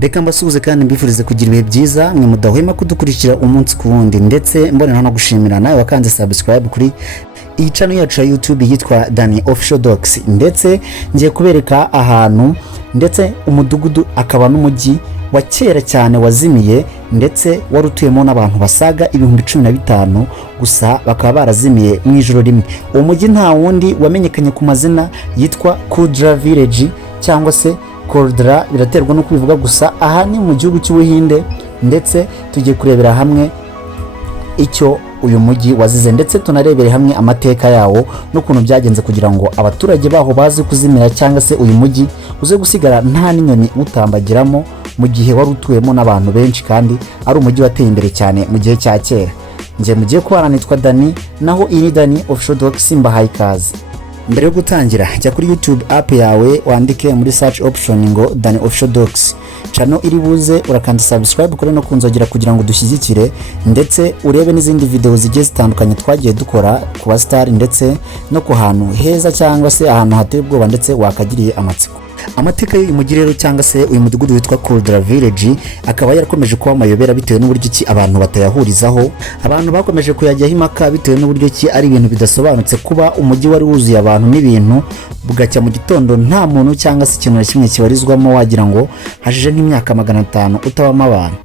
Reka mbasuhuze kandi mbifurize kugira ibihe byiza mwe mudahwema kudukurikira umunsi ku wundi, ndetse mbonera no gushimira nawe wakanze subscribe kuri iyi channel yacu ya YouTube yitwa Dani Official Docs. Ndetse ngiye kubereka ahantu ndetse umudugudu akaba n'umujyi wa kera cyane wazimiye, ndetse warutuyemo n'abantu basaga 1015 gusa bakaba barazimiye mu ijoro rimwe. Uwo mujyi nta wundi wamenyekanye ku mazina yitwa Kudra Village cyangwa se Kudra, biraterwa no kubivuga gusa. Aha ni mu gihugu cy'ubuhinde, ndetse tugiye kurebera hamwe icyo uyu mujyi wazize, ndetse tunarebere hamwe amateka yawo n'ukuntu byagenze kugira ngo abaturage baho bazi kuzimira cyangwa se uyu mujyi uze gusigara nta n'inyoni utambagiramo mu gihe wari utuyemo n'abantu benshi, kandi ari umujyi wateye imbere cyane mu gihe cya kera. Ngiye mugiye kubana nitwa Dani, naho iyi ni Dani Official Docs, mbahaye ikaze. Mbere yo gutangira jya kuri YouTube app yawe wandike muri search option ngo Dani Official Docs. Channel iri buze urakanda subscribe kuri no kunzogera kugira ngo dushyigikire, ndetse urebe n'izindi video zigiye zitandukanye twagiye dukora ku ba star, ndetse no ku hantu heza cyangwa se ahantu hateye ubwoba ndetse wakagiriye amatsiko. Amateka y'uyu mujyi rero cyangwa se uyu mudugudu witwa Kudra Village akaba yarakomeje kuba amayobera bitewe n'uburyo ki abantu batayahurizaho. Abantu bakomeje kuyajyaho impaka bitewe n'uburyo ki ari ibintu bidasobanutse kuba umujyi wari wuzuye abantu n'ibintu, bugacya mu gitondo nta muntu cyangwa se ikintu na kimwe kibarizwamo, wagira ngo hashije nk'imyaka 500 utabamo abantu.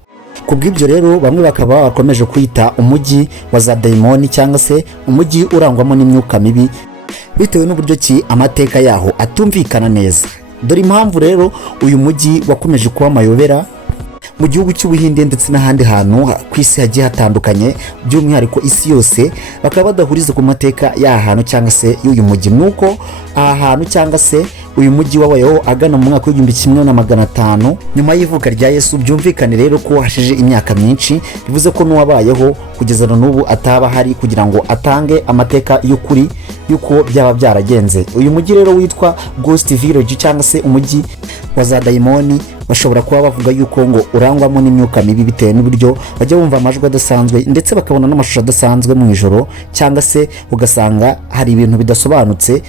Kubw'ibyo rero bamwe bakaba bakomeje kwita umujyi wa za daimoni cyangwa se umujyi urangwamo n'imyuka mibi bitewe n'uburyo ki amateka yaho atumvikana neza. Dore impamvu rero uyu mujyi wakomeje kuba amayobera mu gihugu cy'ubuhinde ndetse n'ahandi hantu ku isi hagiye hatandukanye, by'umwihariko isi yose bakaba badahuriza ku mateka y'ahantu cyangwa se y'uyu mujyi. Nuko aha hantu cyangwa se uyu mujyi wabayeho agana mu mwaka w'1500 nyuma y'ivuka rya Yesu. Byumvikane rero ko hashije imyaka myinshi, bivuze ko n'uwabayeho kugeza n'ubu ataba hari kugira ngo atange amateka y'ukuri yuko byaba byaragenze. Uyu mujyi rero witwa Ghost Village cyangwa se umujyi wa za daimoni, bashobora kuba bavuga yuko ngo urangwamo n'imyuka mibi bitewe n'uburyo bajya bumva amajwi adasanzwe, ndetse bakabona n'amashusho adasanzwe mu ijoro, cyangwa se ugasanga hari ibintu bidasobanutse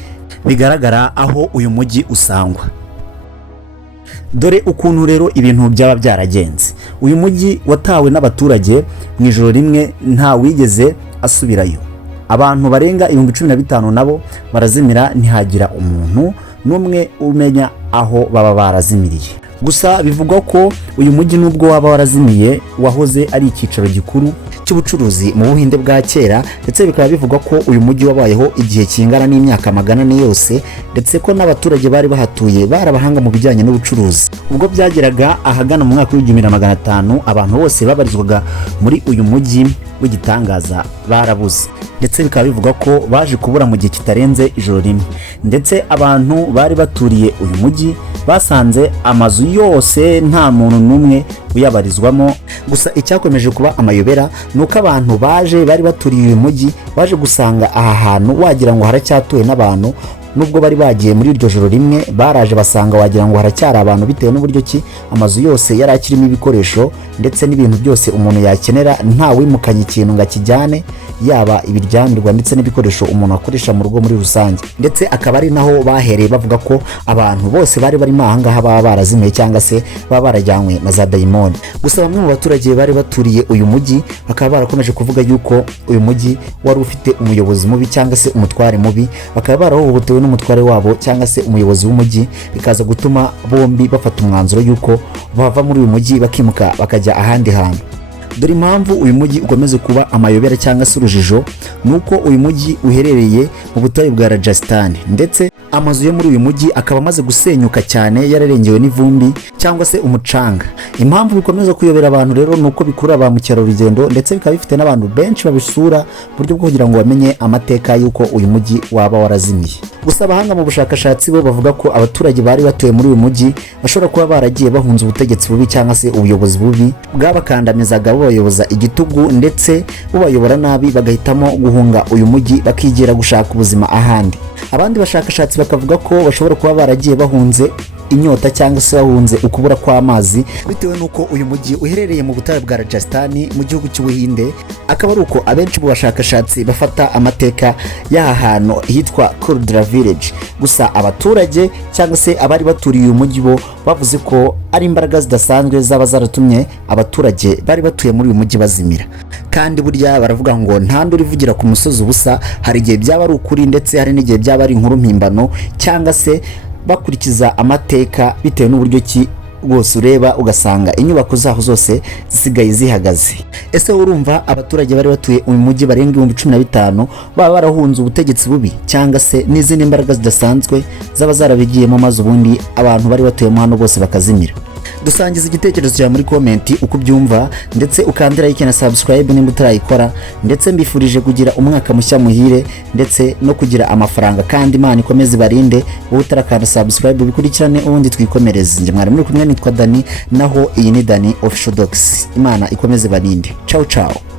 bigaragara aho uyu mujyi usangwa. Dore ukuntu rero ibintu byaba byaragenze. Uyu mujyi watawe n'abaturage mu ijoro rimwe, nta wigeze asubirayo. Abantu barenga 1015 nabo barazimira, ntihagira umuntu n'umwe umenya aho baba barazimiriye. Gusa bivugwa ko uyu mujyi nubwo waba warazimiye wahoze ari icyicaro gikuru cy'ubucuruzi mu Buhinde bwa kera, ndetse bikaba bivugwa ko uyu mujyi wabayeho igihe kingana n'imyaka 400 yose, ndetse ko n'abaturage bari bahatuye barabahanga mu bijyanye n'ubucuruzi. Ubwo byageraga ahagana mu mwaka w'1500 abantu bose babarizwaga muri uyu mujyi w'igitangaza barabuze, ndetse bikaba bivugwa ko baje kubura mu gihe kitarenze ijoro rimwe. Ndetse abantu bari baturiye uyu mujyi basanze amazu yose nta muntu n'umwe uyabarizwamo. Gusa icyakomeje kuba amayobera nuko abantu bari baturiye uyu mujyi baje gusanga aha hantu wagira ngo haracyatuwe n'abantu, nubwo bari bagiye muri iryo joro rimwe baraje basanga wagira ngo haracyari abantu bitewe n'uburyo ki amazu yose yari akirimo ibikoresho ndetse n'ibintu byose umuntu yakenera, nta wimukanye ikintu ngo akijyane, yaba ibiryamirwa ndetse n'ibikoresho umuntu akoresha mu rugo muri rusange. Ndetse akaba ari naho bahereye bavuga ko abantu bose bari barimo aha ngaha baba barazimiye cyangwa se baba barajyanywe na za daimoni. Gusa bamwe mu baturage bari baturiye uyu mujyi bakaba barakomeje kuvuga yuko uyu mujyi wari ufite umuyobozi mubi cyangwa se umutware mubi, bakaba barahohotewe n'umutware wabo cyangwa se umuyobozi w'umujyi, bikaza gutuma bombi bafata umwanzuro yuko bava muri uyu mujyi bakimuka bakajya ahandi hantu. Dore impamvu uyu mujyi ukomeze kuba amayobera cyangwa se urujijo, nuko uyu mujyi uherereye mu butayu bwa Rajasthan, ndetse amazu yo muri uyu mujyi akaba amaze gusenyuka cyane, yararengewe n'ivumbi cyangwa se umucanga. Impamvu bikomeza kuyobera abantu rero nuko bikurura ba mukerarugendo, ndetse bikaba bifite n'abantu benshi babisura buryo bwo kugira ngo bamenye amateka y'uko uyu mujyi waba warazimiye. Gusa abahanga mu bushakashatsi bo bavuga ko abaturage bari batuye muri uyu mujyi bashobora kuba baragiye bahunze ubutegetsi bubi cyangwa se ubuyobozi bubi bwabakandamizaga bubayoboza igitugu, ndetse bubayobora nabi, bagahitamo guhunga uyu mujyi bakigira gushaka ubuzima ahandi. Abandi bashakashatsi bakavuga ko bashobora kuba baragiye bahunze inyota cyangwa se bahunze ukubura kw'amazi bitewe n'uko uyu mujyi uherereye mu butayu bwa Rajasthan mu gihugu cy'Ubuhinde. Akaba ari uko abenshi mu bashakashatsi bafata amateka y'aha hantu hitwa Kurdra Village. Gusa abaturage cyangwa se abari baturiye uyu mujyi bo bavuze ko ari imbaraga zidasanzwe zaba zaratumye abaturage bari batuye muri uyu mujyi bazimira. Kandi burya baravuga ngo nta nduri ivugira ku musozi ubusa, hari igihe byaba ari ukuri ndetse hari n'igihe byaba ari inkuru mpimbano cyangwa se bakurikiza amateka bitewe n'uburyo ki rwose ureba ugasanga inyubako zaho zose zisigaye zihagaze. Ese urumva abaturage bari batuye uyu mujyi barenga 15,000 baba barahunze ubutegetsi bubi cyangwa se n'izindi mbaraga zidasanzwe zaba zarabigiyemo maze ubundi abantu bari batuyemo hano bose bakazimira? Dusangiza igitekerezo cyawe muri comment uko byumva, ndetse ukandira like na subscribe nimba utarayikora, ndetse mbifurije kugira umwaka mushya muhire ndetse no kugira amafaranga, kandi Imana ikomeze barinde wowe utarakanda subscribe bikurikirane ubundi twikomereze. Nje mwari muri kumwe nitwa Dani, naho iyi ni Dani Official Docs. Imana ikomeze barinde. Ciao ciao.